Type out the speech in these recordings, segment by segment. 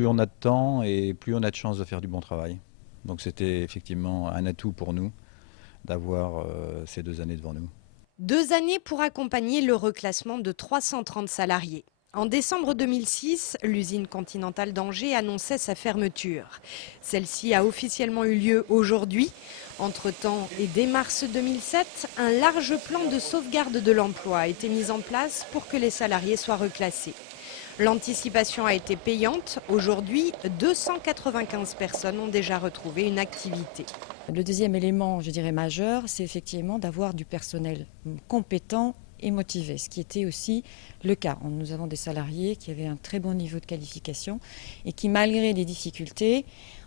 plus on a de temps et plus on a de chances de faire du bon travail. Donc c'était effectivement un atout pour nous d'avoir ces 2 années devant nous. 2 années pour accompagner le reclassement de 330 salariés. En décembre 2006, l'usine Continentale d'Angers annonçait sa fermeture. Celle-ci a officiellement eu lieu aujourd'hui. Entre-temps, et dès mars 2007, un large plan de sauvegarde de l'emploi a été mis en place pour que les salariés soient reclassés. L'anticipation a été payante. Aujourd'hui, 295 personnes ont déjà retrouvé une activité. Le deuxième élément, je dirais majeur, c'est effectivement d'avoir du personnel compétent et motivé, ce qui était aussi le cas. Nous avons des salariés qui avaient un très bon niveau de qualification et qui, malgré les difficultés,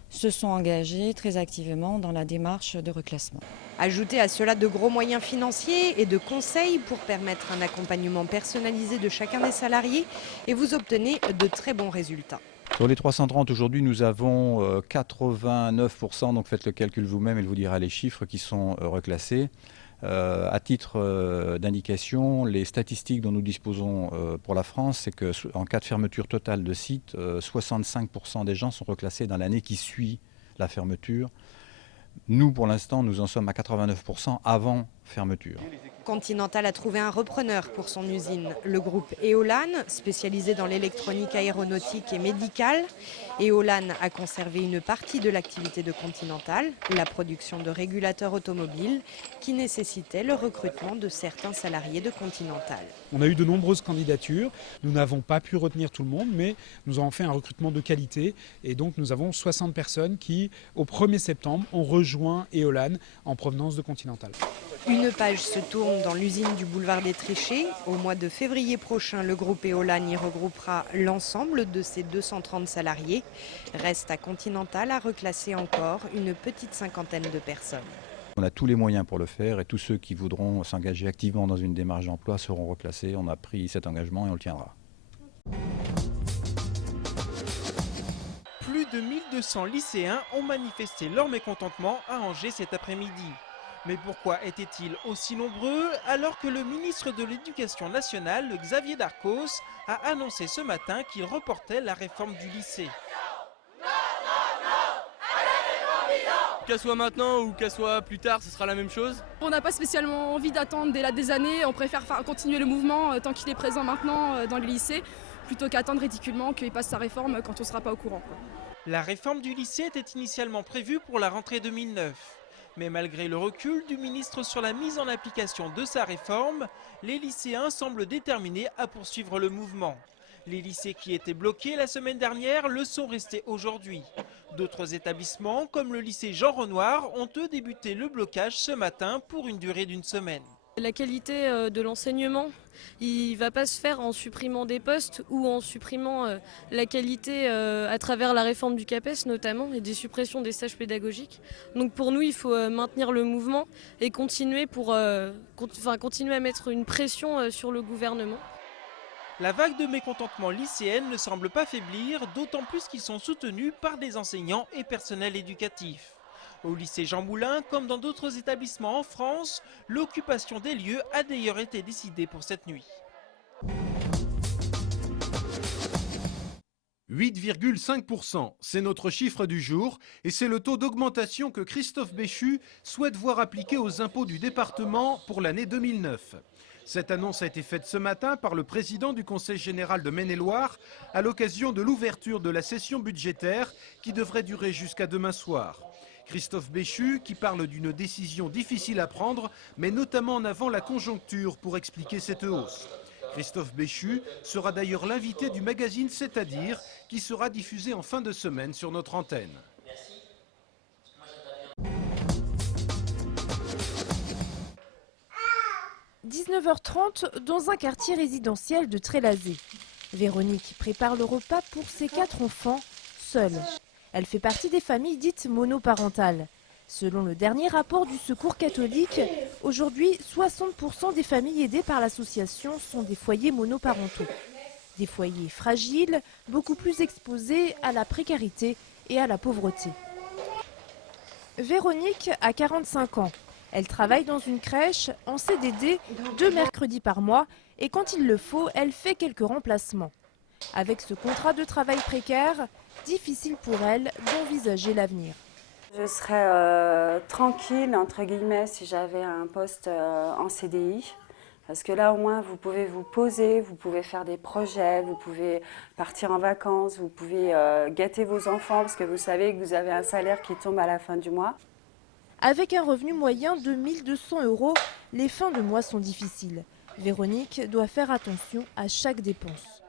se sont engagés très activement dans la démarche de reclassement. Ajoutez à cela de gros moyens financiers et de conseils pour permettre un accompagnement personnalisé de chacun des salariés et vous obtenez de très bons résultats. Sur les 330 aujourd'hui, nous avons 89%, donc faites le calcul vous-même, elle vous dira les chiffres qui sont reclassés. À titre d'indication, les statistiques dont nous disposons pour la France, c'est qu'en cas de fermeture totale de site, 65% des gens sont reclassés dans l'année qui suit la fermeture. Nous, pour l'instant, nous en sommes à 89% avant fermeture. Continental a trouvé un repreneur pour son usine, le groupe Éolane, spécialisé dans l'électronique aéronautique et médicale. Éolane a conservé une partie de l'activité de Continental, la production de régulateurs automobiles, qui nécessitait le recrutement de certains salariés de Continental. On a eu de nombreuses candidatures, nous n'avons pas pu retenir tout le monde, mais nous avons fait un recrutement de qualité et donc nous avons 60 personnes qui, au 1er septembre, ont rejoint Éolane en provenance de Continental. Une page se tourne dans l'usine du boulevard des Trichets. Au mois de février prochain, le groupe Éolane y regroupera l'ensemble de ses 230 salariés. Reste à Continental à reclasser encore une petite cinquantaine de personnes. On a tous les moyens pour le faire et tous ceux qui voudront s'engager activement dans une démarche d'emploi seront reclassés. On a pris cet engagement et on le tiendra. Plus de 1200 lycéens ont manifesté leur mécontentement à Angers cet après-midi. Mais pourquoi étaient-ils aussi nombreux alors que le ministre de l'Éducation nationale, Xavier Darcos, a annoncé ce matin qu'il reportait la réforme du lycée. Qu'elle soit maintenant ou qu'elle soit plus tard, ce sera la même chose. On n'a pas spécialement envie d'attendre des années, on préfère continuer le mouvement tant qu'il est présent maintenant dans les lycées, plutôt qu'attendre ridiculement qu'il passe sa réforme quand on ne sera pas au courant. La réforme du lycée était initialement prévue pour la rentrée 2009. Mais malgré le recul du ministre sur la mise en application de sa réforme, les lycéens semblent déterminés à poursuivre le mouvement. Les lycées qui étaient bloqués la semaine dernière le sont restés aujourd'hui. D'autres établissements, comme le lycée Jean Renoir, ont eux débuté le blocage ce matin pour une durée d'1 semaine. La qualité de l'enseignement, il ne va pas se faire en supprimant des postes ou en supprimant la qualité à travers la réforme du CAPES notamment et des suppressions des stages pédagogiques. Donc pour nous, il faut maintenir le mouvement et continuer, continuer à mettre une pression sur le gouvernement. La vague de mécontentement lycéenne ne semble pas faiblir, d'autant plus qu'ils sont soutenus par des enseignants et personnels éducatifs. Au lycée Jean Moulin, comme dans d'autres établissements en France, l'occupation des lieux a d'ailleurs été décidée pour cette nuit. 8,5%, c'est notre chiffre du jour et c'est le taux d'augmentation que Christophe Béchu souhaite voir appliqué aux impôts du département pour l'année 2009. Cette annonce a été faite ce matin par le président du Conseil général de Maine-et-Loire à l'occasion de l'ouverture de la session budgétaire qui devrait durer jusqu'à demain soir. Christophe Béchu qui parle d'une décision difficile à prendre, mais notamment en avant la conjoncture pour expliquer cette hausse. Christophe Béchu sera d'ailleurs l'invité du magazine C'est-à-dire qui sera diffusé en fin de semaine sur notre antenne. 19h30 dans un quartier résidentiel de Trélazé. Véronique prépare le repas pour ses 4 enfants, seule. Elle fait partie des familles dites monoparentales. Selon le dernier rapport du Secours catholique, aujourd'hui 60% des familles aidées par l'association sont des foyers monoparentaux. Des foyers fragiles, beaucoup plus exposés à la précarité et à la pauvreté. Véronique a 45 ans. Elle travaille dans une crèche en CDD 2 mercredis par mois et quand il le faut, elle fait quelques remplacements. Avec ce contrat de travail précaire, difficile pour elle d'envisager l'avenir. Je serais tranquille, entre guillemets, si j'avais un poste en CDI. Parce que là, au moins, vous pouvez vous poser, vous pouvez faire des projets, vous pouvez partir en vacances, vous pouvez gâter vos enfants parce que vous savez que vous avez un salaire qui tombe à la fin du mois. Avec un revenu moyen de 1 200 €, les fins de mois sont difficiles. Véronique doit faire attention à chaque dépense.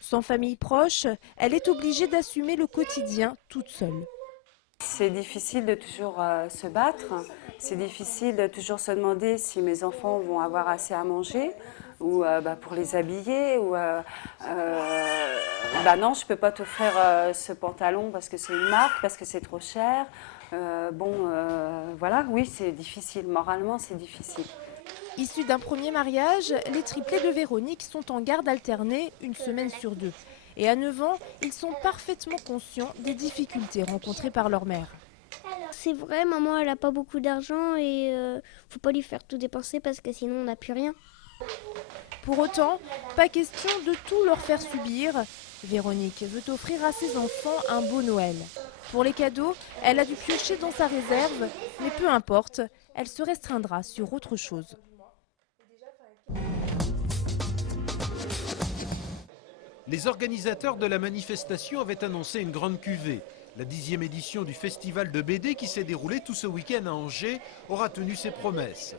Sans famille proche, elle est obligée d'assumer le quotidien toute seule. C'est difficile de toujours se battre, c'est difficile de toujours se demander si mes enfants vont avoir assez à manger ou pour les habiller ou non, je ne peux pas t'offrir ce pantalon parce que c'est une marque, parce que c'est trop cher. Voilà, oui, c'est difficile, moralement c'est difficile. Issus d'un premier mariage, les triplés de Véronique sont en garde alternée 1 semaine sur 2. Et à 9 ans, ils sont parfaitement conscients des difficultés rencontrées par leur mère. C'est vrai, maman elle n'a pas beaucoup d'argent et faut pas lui faire tout dépenser parce que sinon on n'a plus rien. Pour autant, pas question de tout leur faire subir. Véronique veut offrir à ses enfants un beau Noël. Pour les cadeaux, elle a dû piocher dans sa réserve, mais peu importe, elle se restreindra sur autre chose. Les organisateurs de la manifestation avaient annoncé une grande cuvée. La 10e édition du festival de BD qui s'est déroulé tout ce week-end à Angers aura tenu ses promesses.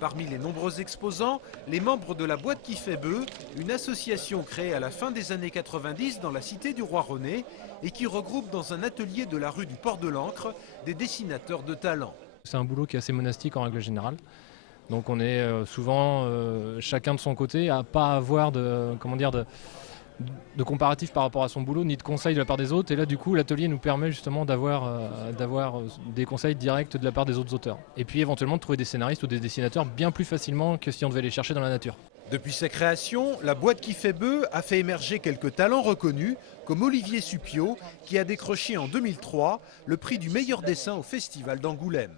Parmi les nombreux exposants, les membres de la Boîte qui fait bœuf, une association créée à la fin des années 90 dans la cité du Roi René et qui regroupe dans un atelier de la rue du Port de l'Ancre des dessinateurs de talent. C'est un boulot qui est assez monastique en règle générale. Donc on est souvent chacun de son côté à pas avoir de comparatif par rapport à son boulot ni de conseils de la part des autres. Et là du coup l'atelier nous permet justement d'avoir des conseils directs de la part des autres auteurs. Et puis éventuellement de trouver des scénaristes ou des dessinateurs bien plus facilement que si on devait les chercher dans la nature. Depuis sa création, la Boîte qui fait bœuf a fait émerger quelques talents reconnus comme Olivier Suppiot qui a décroché en 2003 le prix du meilleur dessin au Festival d'Angoulême.